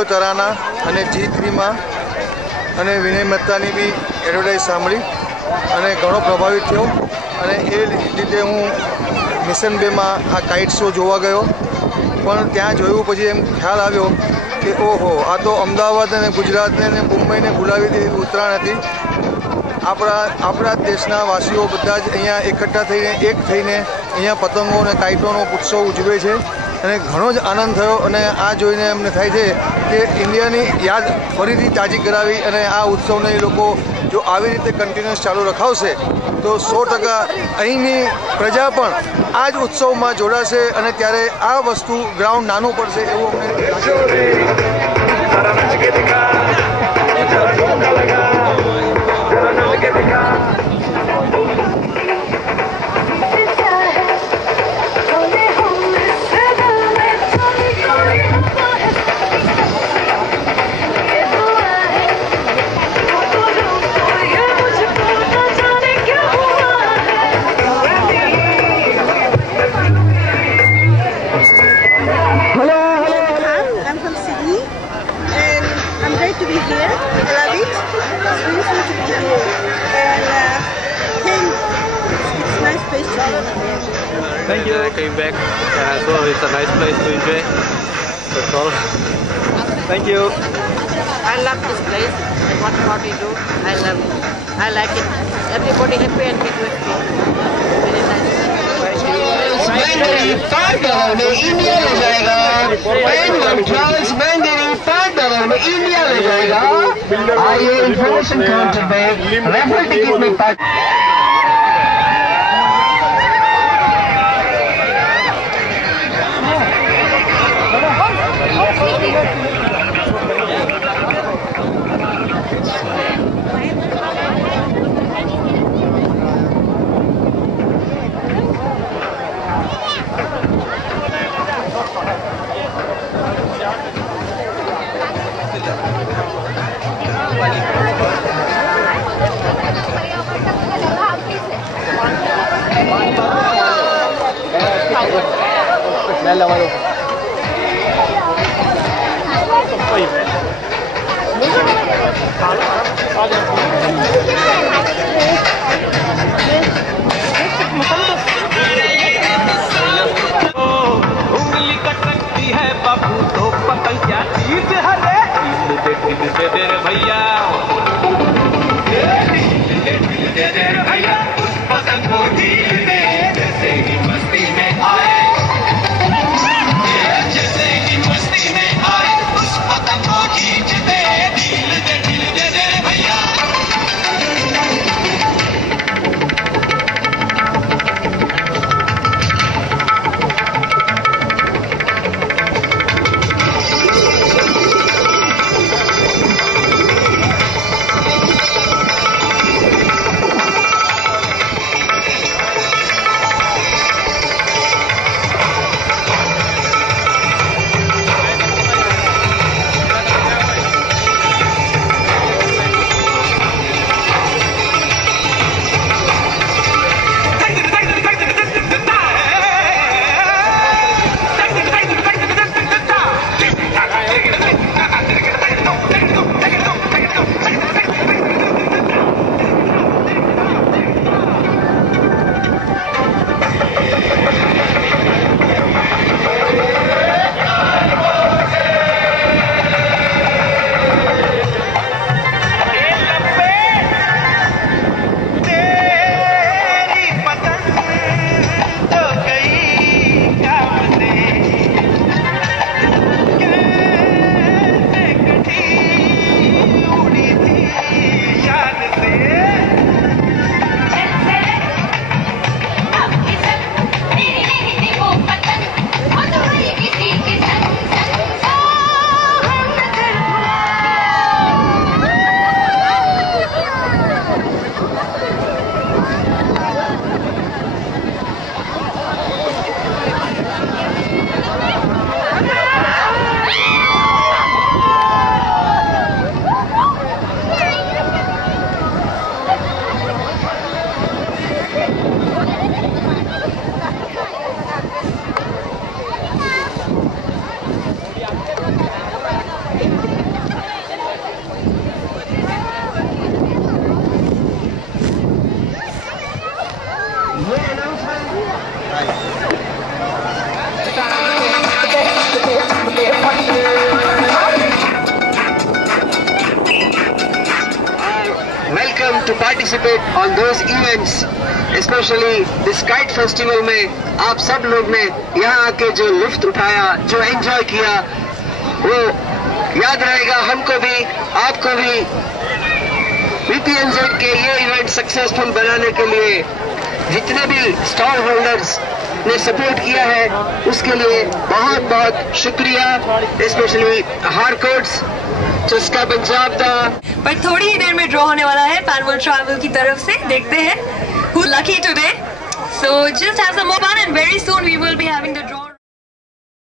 રેડિયો તરાના અને G3માં અને વિનય મહેતાની બી એડવર્ટાઇઝ સાંભળી અને ઘણો પ્રભાવિત થયો અને એ રીતે હું મિશન બેમાં આ કાઇટ શો જોવા ગયો. પણ ત્યાં જોયું પછી એમ ખ્યાલ આવ્યો કે ઓહો, આ તો અમદાવાદ અને ગુજરાતને અને મુંબઈને ભૂલાવી દેવી ઉત્તરાયણ હતી. આપણા દેશના વાસીઓ બધા જ અહીંયા એકઠા થઈને એક થઈને અહીંયા પતંગો અને કાઇટોનો ઉત્સવ ઉજવે છે અને ઘણો જ આનંદ થયો. અને આ જોઈને એમને થાય છે કે ઇન્ડિયાની યાદ ફરીથી તાજી કરાવી અને આ ઉત્સવને એ લોકો જો આવી રીતે કન્ટિન્યુઅસ ચાલુ રખાવશે તો 100% અહીંની પ્રજા પણ આ જ ઉત્સવમાં જોડાશે અને ત્યારે આ વસ્તુ ગ્રાઉન્ડ નાનું પડશે એવું અમને to be here. I love it. It's beautiful to be here. And think it's a nice place to be. Thank you. I came back. So it's a nice place to enjoy. That's all. Thank you. I love this place. And what party do? I love it. I like it. Everybody happy and me with me. Very nice. $5 में इंडिया ले जाएगा. ट्रांस मैंडेरी $5 में इंडिया ले जाएगा. आइए information counter पे refer ticket में उंगली कटकती है बाबू तो पतंग क्या चीज है रे. दे रे भैया. दे रे भैया. उस पतंग को ढील दे जैसे ही मस्ती में आए. जैसे ही मस्ती में आए उस पतंग को खींच दे. ढील दे रे भैया. to participate on those events, especially this kite festival में आप सब लोग ने यहाँ आके जो लुफ्त उठाया, जो एंजॉय किया, वो याद रहेगा हमको भी, आपको भी। VPNZ के ये इवेंट सक्सेसफुल बनाने के लिए जितने भी स्टॉल होल्डर्स ने सपोर्ट किया है उसके लिए बहुत बहुत शुक्रिया, स्पेशली हारकोट्स, चस्का पंजाब दा। पर थोड़ी ही देर में ड्रॉ होने वाला है पैनवर्ल ट्रैवल की तरफ से, देखते हैं who's lucky today. So just have some more fun and very soon we will be having the draw.